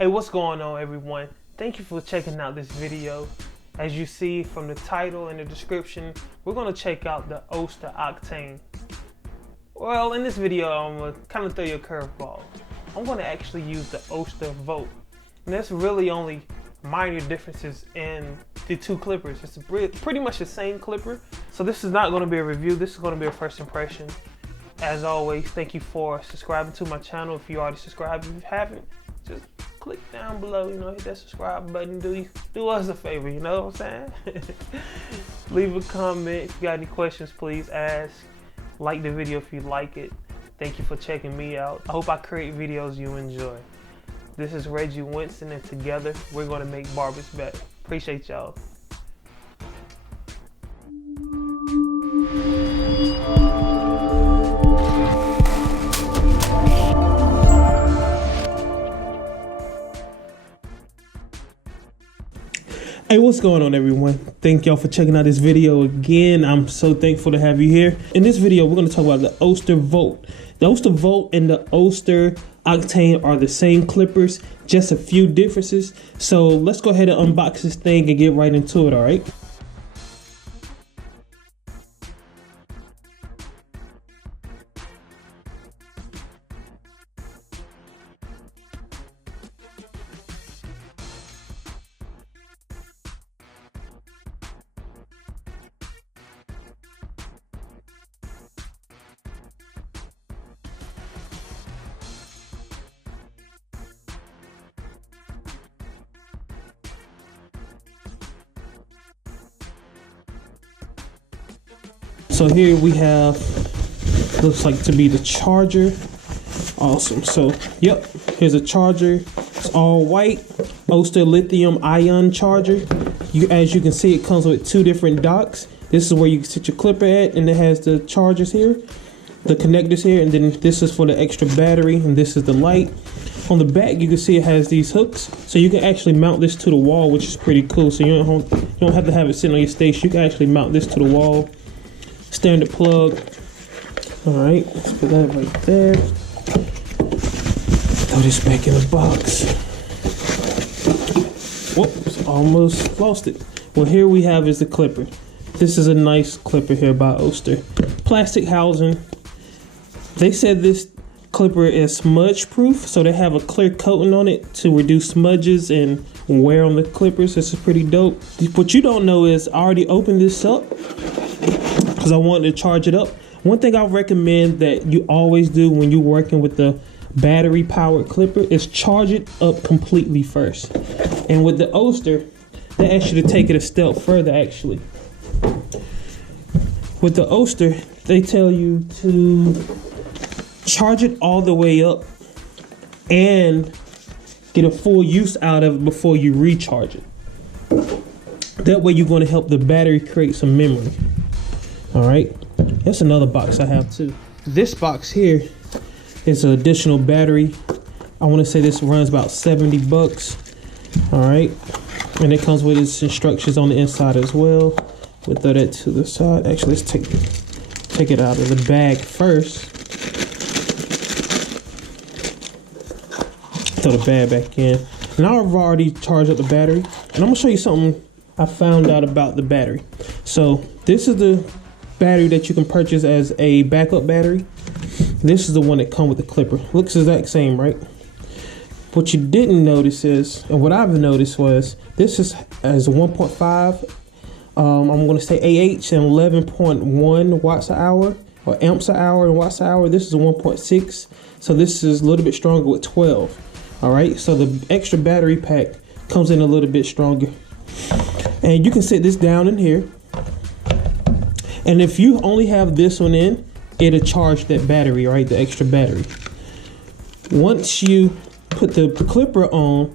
Hey, what's going on, everyone? Thank you for checking out this video. As you see from the title and the description, we're going to check out the Oster Octane. Well, in this video, I'm going to kind of throw you a curveball. I'm going to actually use the Oster Volt. And there's really only minor differences in the two clippers. It's pretty much the same clipper. So this is not going to be a review. This is going to be a first impression. As always, thank you for subscribing to my channel. If you already subscribed, if you haven't, just click down below, hit that subscribe button. Do us a favor, you know what I'm saying? Leave a comment. If you got any questions, please ask. Like the video if you like it. Thank you for checking me out. I hope I create videos you enjoy. This is Reggie Winston, and together we're going to make barbers better. Appreciate y'all. Hey, what's going on, everyone? Thank y'all for checking out this video again. I'm so thankful to have you here. In this video, we're going to talk about the Oster Volt. The Oster Volt and the Oster Octane are the same clippers, just a few differences. So let's go ahead and unbox this thing and get right into it, all right? So here we have, looks like to be the charger. Awesome. So, yep, here's a charger. It's all white. Oster lithium ion charger. As you can see, it comes with two different docks. This is where you can sit your clipper at, and it has the chargers here, the connectors here, and then this is for the extra battery, and this is the light. On the back, you can see it has these hooks, so you can actually mount this to the wall, which is pretty cool. So you don't have to have it sitting on your station. You can actually mount this to the wall. Standard plug. All right, let's put that right there. Throw this back in the box. Whoops, almost lost it. Well, here we have is the clipper. This is a nice clipper here by Oster. Plastic housing. They said this clipper is smudge proof, so they have a clear coating on it to reduce smudges and wear on the clippers. This is pretty dope. What you don't know is I already opened this up because I wanted to charge it up. One thing I recommend that you always do when you're working with the battery powered clipper is charge it up completely first. And with the Oster, they ask you to take it a step further actually. With the Oster, they tell you to charge it all the way up and get a full use out of it before you recharge it. That way you're going to help the battery create some memory. All right, that's another box I have too. This box here is an additional battery. I want to say this runs about 70 bucks. All right, and it comes with its instructions on the inside as well. We'll throw that to the side. Actually, let's take it out of the bag first. Throw the bag back in. Now I've already charged up the battery, and I'm gonna show you something I found out about the battery. So this is the battery that you can purchase as a backup battery. This is the one that comes with the clipper. Looks the exact same, right? What you didn't notice is, and what I've noticed was, this is as a 1.5. I'm going to say AH and 11.1 watts an hour, or amps an hour and watts an hour. This is a 1.6, so this is a little bit stronger with 12. All right, so the extra battery pack comes in a little bit stronger, and you can sit this down in here. And if you only have this one in, it'll charge that battery, right? The extra battery. Once you put the clipper on,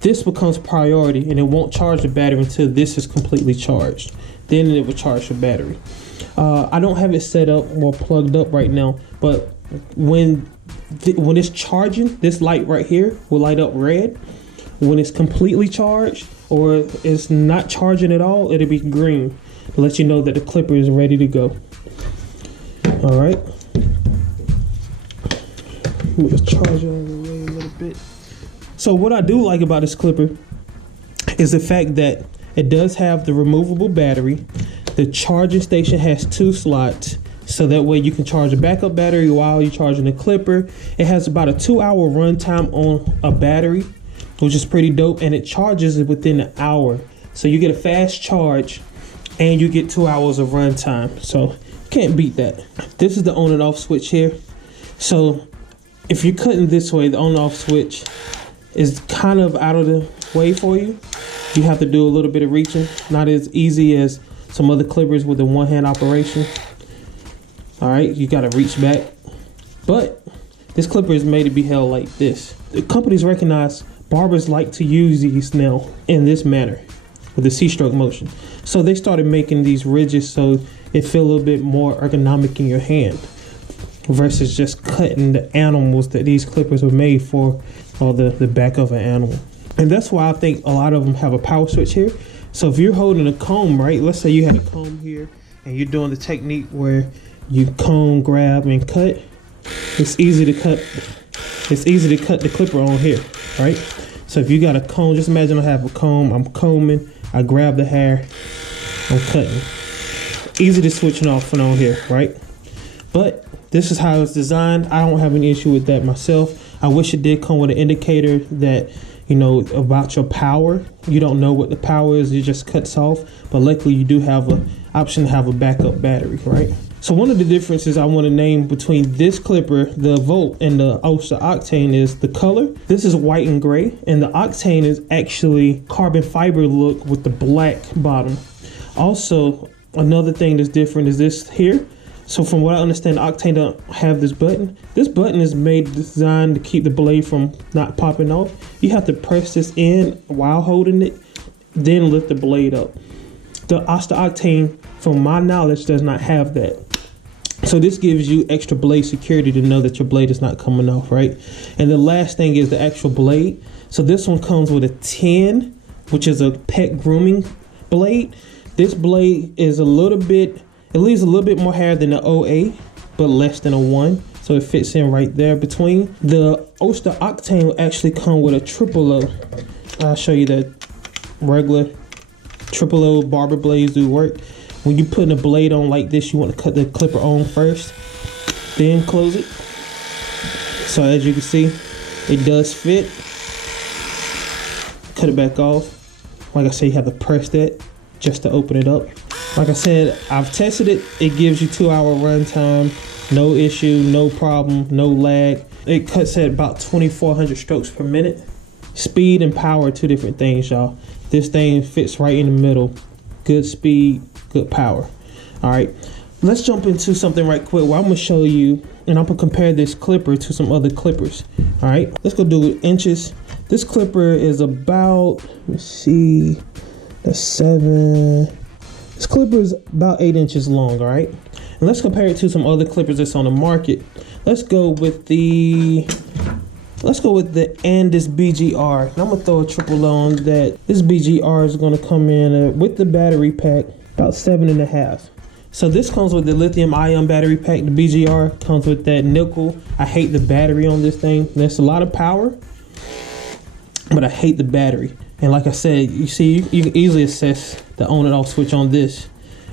this becomes priority and it won't charge the battery until this is completely charged. Then it will charge the battery. I don't have it set up or plugged up right now, but when it's charging, this light right here will light up red. When it's completely charged or it's not charging at all, it'll be green to let you know that the clipper is ready to go. All right. Move the charger out of the way a little bit. So what I do like about this clipper is the fact that it does have the removable battery. The charging station has 2 slots, so that way you can charge a backup battery while you're charging the clipper. It has about a 2-hour runtime on a battery, which is pretty dope, and it charges within an hour. So you get a fast charge and you get 2 hours of runtime. So you can't beat that. This is the on and off switch here. So if you're cutting this way, the on and off switch is kind of out of the way for you. You have to do a little bit of reaching. Not as easy as some other clippers with a one-hand operation. All right, you gotta reach back. But this clipper is made to be held like this. The companies recognize barbers like to use these now in this manner with the C-stroke motion. So they started making these ridges so it feel a little bit more ergonomic in your hand versus just cutting the animals that these clippers were made for, or the back of an animal. And that's why I think a lot of them have a power switch here. So if you're holding a comb, right, let's say you had a comb here and you're doing the technique where you comb, grab, and cut, it's easy to cut. It's easy to cut the clipper on here, right? So if you got a comb, just imagine I have a comb, I'm combing, I grab the hair, I'm cutting. Easy to switch it off and on here, right? But this is how it's designed. I don't have any issue with that myself. I wish it did come with an indicator that, you know, about your power. You don't know what the power is, it just cuts off. But luckily you do have an option to have a backup battery, right? So one of the differences I want to name between this clipper, the Volt, and the Oster Octane is the color. This is white and gray, and the Octane is actually carbon fiber look with the black bottom. Also, another thing that's different is this here. So from what I understand, the Octane don't have this button. This button is designed to keep the blade from not popping off. You have to press this in while holding it, then lift the blade up. The Oster Octane, from my knowledge, does not have that. So this gives you extra blade security to know that your blade is not coming off, right? And the last thing is the actual blade. So this one comes with a 10, which is a pet grooming blade. This blade is a little bit, it leaves a little bit more hair than the OA, but less than a 1. So it fits in right there between. The Oster Octane will actually come with a triple O. I'll show you that regular triple O barber blades do work. When you're putting a blade on like this, you want to cut the clipper on first, then close it. So as you can see, it does fit. Cut it back off. Like I said, you have to press that just to open it up. Like I said, I've tested it. It gives you 2-hour runtime, no issue, no problem, no lag. It cuts at about 2,400 strokes per minute. Speed and power are 2 different things, y'all. This thing fits right in the middle. Good speed, good power. All right, let's jump into something right quick where I'm gonna show you, and I'm gonna compare this clipper to some other clippers. All right, let's go do inches. This clipper is about, let's see, that's 7. This clipper is about 8 inches long, all right? And let's compare it to some other clippers that's on the market. Let's go with the Andis BGR. And I'm gonna throw a triple on that. This BGR is gonna come in with the battery pack about 7.5. So this comes with the lithium ion battery pack. The BGR comes with that nickel. I hate the battery on this thing. There's a lot of power, but I hate the battery. And like I said, you see, you can easily assess the on and off switch on this.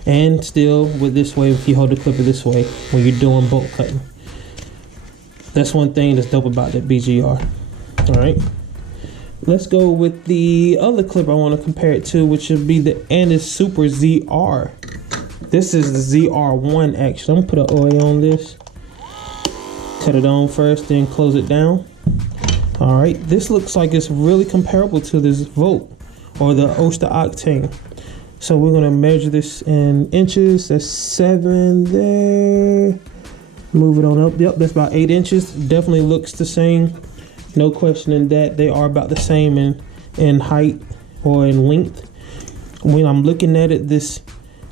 And still with this way, if you hold the clipper this way when you're doing bolt cutting. That's one thing that's dope about that BGR. All right, let's go with the other clip I want to compare it to, which would be the Andis Super ZR. This is the ZR1 actually. I'm gonna put an oil on this. Cut it on first, then close it down. All right, this looks like it's really comparable to this Volt or the Oster Octane. So we're gonna measure this in inches. That's 7 there. Move it on up. Yep, that's about 8 inches. Definitely looks the same. No questioning that. They are about the same in height or in length. When I'm looking at it,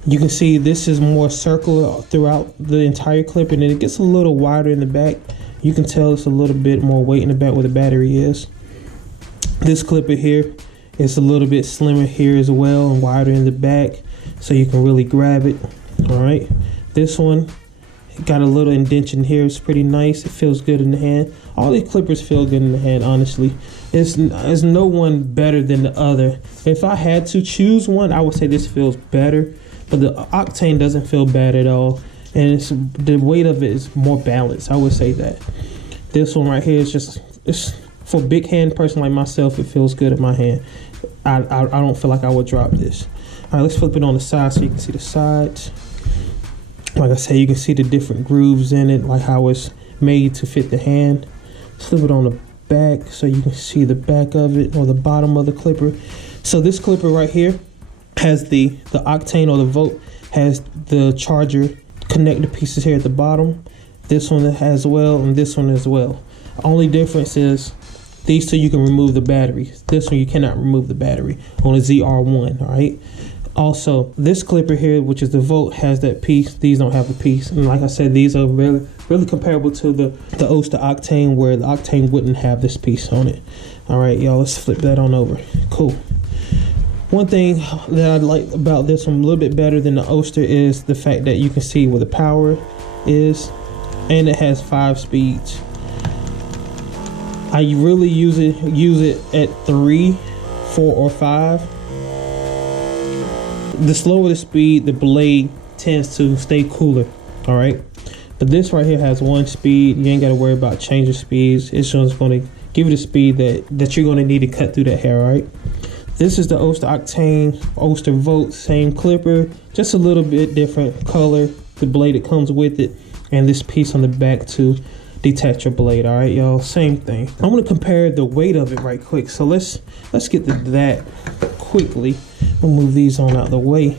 you can see this is more circular throughout the entire clip, and then it gets a little wider in the back. You can tell it's a little bit more weight in the back where the battery is. This clipper here is a little bit slimmer here as well and wider in the back, so you can really grab it. All right, this one Got a little indentation here. It's pretty nice. It feels good in the hand. All these clippers feel good in the hand, honestly. There's no one better than the other. If I had to choose one, I would say this feels better. But the Octane doesn't feel bad at all. And the weight of it is more balanced. I would say that. This one right here is it's for a big hand person like myself. It feels good in my hand. I don't feel like I would drop this. All right, let's flip it on the side so you can see the sides. Like I said, you can see the different grooves in it, like how it's made to fit the hand. Flip it on the back so you can see the back of it, or the bottom of the clipper. So this clipper right here has the Octane or the Volt has the charger connector pieces here at the bottom. This one has well, and this one as well. Only difference is these two you can remove the battery. This one you cannot remove the battery on a ZR1, all right? Also, this clipper here, which is the Volt, has that piece. These don't have a piece. And like I said, these are really comparable to the Oster Octane, where the Octane wouldn't have this piece on it. All right, y'all, let's flip that on over. Cool. One thing that I like about this one a little bit better than the Oster is the fact that you can see where the power is, and it has 5 speeds. I really use it at 3, 4, or 5. The slower the speed, the blade tends to stay cooler, all right? But this right here has 1 speed. You ain't got to worry about changing speeds. It's just going to give you the speed that you're going to need to cut through that hair, all right? This is the Oster Octane, Oster Volt, same clipper, just a little bit different color, the blade that comes with it, and this piece on the back to detach your blade. All right, y'all, same thing. I'm gonna compare the weight of it right quick. So let's get to that quickly. We'll move these on out of the way,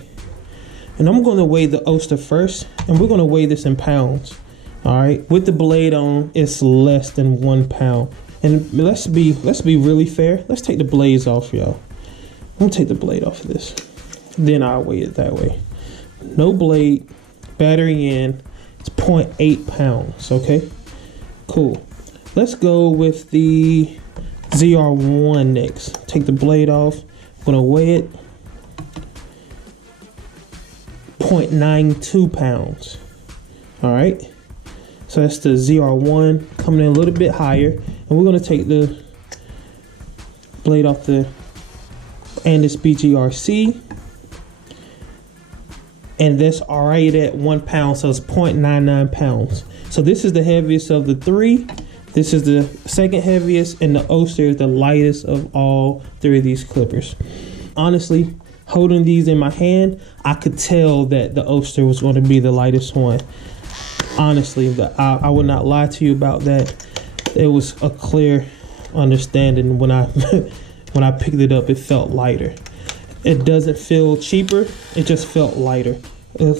and I'm gonna weigh the Oster first, and we're gonna weigh this in pounds. All right, with the blade on, it's less than 1 pound. And let's be really fair. Let's take the blades off, y'all. I'm gonna take the blade off of this, then I'll weigh it that way. No blade, battery in, it's 0.8 pounds, okay? Cool. Let's go with the ZR1 next. Take the blade off, I'm gonna weigh it, 0.92 pounds, all right? So that's the ZR1 coming in a little bit higher, and we're gonna take the blade off and this BGRC, and that's right at 1 pound, so it's 0.99 pounds. So this is the heaviest of the 3. This is the second heaviest, and the Oster is the lightest of all 3 of these clippers. Honestly, holding these in my hand, I could tell that the Oster was going to be the lightest one. Honestly, I would not lie to you about that. It was a clear understanding when I when I picked it up. It felt lighter. It doesn't feel cheaper, it just felt lighter.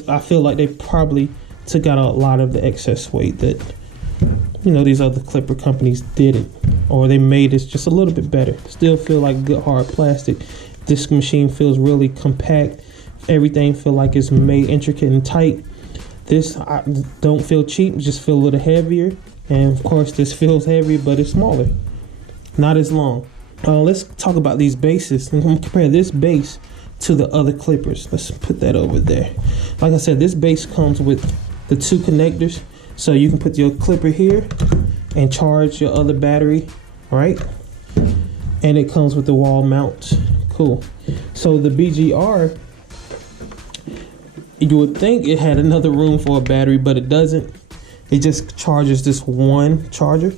I feel like they probably took out a lot of the excess weight that, you know, these other clipper companies didn't, or they made it just a little bit better. Still feel like good hard plastic. This machine feels really compact. Everything feel like it's made intricate and tight. This I don't feel cheap, just feel a little heavier. And of course this feels heavier, but it's smaller, not as long. Let's talk about these bases. I'm going to compare this base to the other clippers. Let's put that over there. Like I said, this base comes with the 2 connectors. So you can put your clipper here and charge your other battery, right? And it comes with the wall mount. Cool. So the BGR, you would think it had another room for a battery, but it doesn't. It just charges this one charger.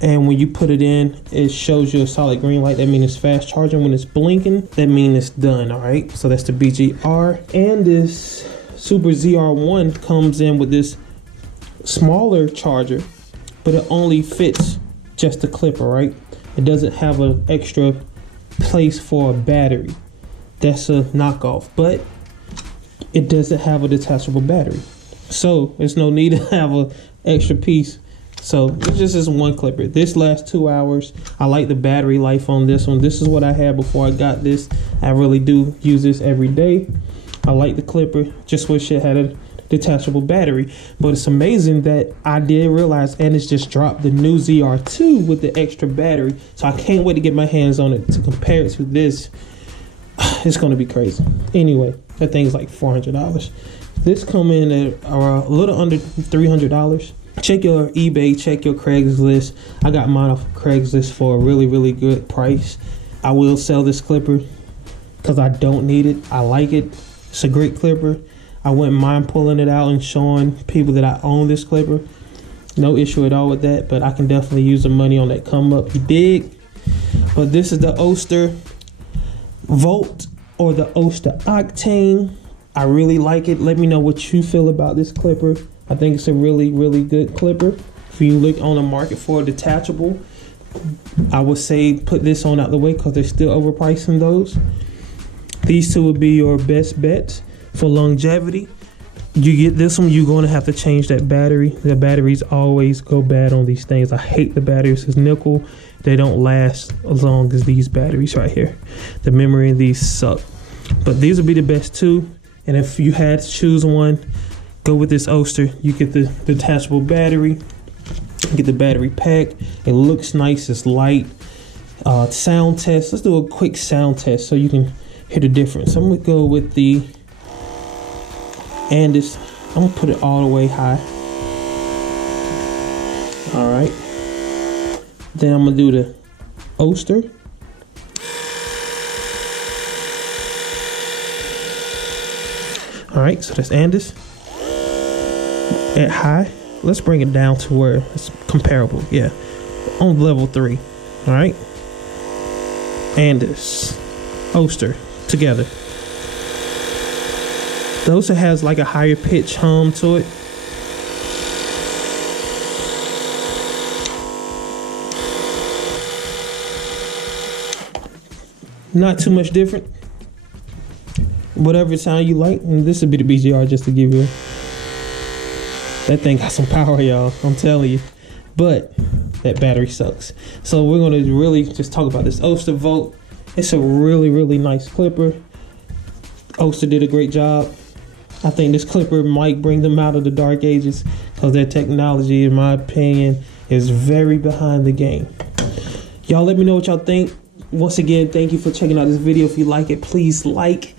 And when you put it in, it shows you a solid green light. That means it's fast charging. When it's blinking, that means it's done, all right? So that's the BGR. And this Super ZR1 comes in with this smaller charger, but it only fits just the clipper, right? It doesn't have an extra place for a battery. That's a knockoff, but it doesn't have a detachable battery. So there's no need to have an extra piece. So it's just this one clipper. This lasts 2 hours. I like the battery life on this one. This is what I had before I got this. I really do use this every day. I like the clipper. Just wish it had a detachable battery. But it's amazing that I did realize Ennis just dropped the new ZR2 with the extra battery. So I can't wait to get my hands on it to compare it to this. It's going to be crazy. Anyway, that thing's like $400. This come in at a little under $300. Check your eBay, check your Craigslist. I got mine off of Craigslist for a really, really good price. I will sell this clipper because I don't need it. I like it. It's a great clipper. I wouldn't mind pulling it out and showing people that I own this clipper. No issue at all with that, but I can definitely use the money on that come up. You dig? But this is the Oster Volt or the Oster Octane. I really like it. Let me know what you feel about this clipper. I think it's a really, really good clipper. If you look on the market for a detachable, I would say put this on out the way because they're still overpricing those. These two would be your best bets for longevity. You get this one, you're going to have to change that battery. The batteries always go bad on these things. I hate the batteries. It's nickel. They don't last as long as these batteries right here. The memory in these suck. But these would be the best two. And if you had to choose one, go with this Oster. You get the detachable battery. Get the battery pack. It looks nice. It's light. Sound test. Let's do a quick sound test so you can hear the difference. I'm going to go with the and this, I'm gonna put it all the way high. All right. Then I'm gonna do the Oster. All right, so that's Andis at high. Let's bring it down to where it's comparable. Yeah, on level 3. All right. Andis, Oster together. The Oster has like a higher pitch hum to it. Not too much different. Whatever sound you like. And this would be the BGR just to give you. That thing got some power, y'all. I'm telling you. But that battery sucks. So we're going to really just talk about this Oster Volt. It's a really, really nice clipper. Oster did a great job. I think this clipper might bring them out of the dark ages because their technology, in my opinion, is very behind the game. Y'all let me know what y'all think. Once again, thank you for checking out this video. If you like it, please like.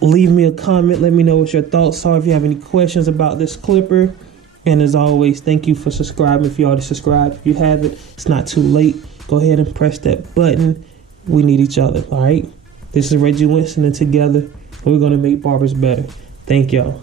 Leave me a comment. Let me know what your thoughts are. If you have any questions about this clipper. And as always, thank you for subscribing. If you already subscribed, if you haven't, it's not too late. Go ahead and press that button. We need each other, all right? This is Reggie Winston, and together, we're going to make barbers better. Thank y'all.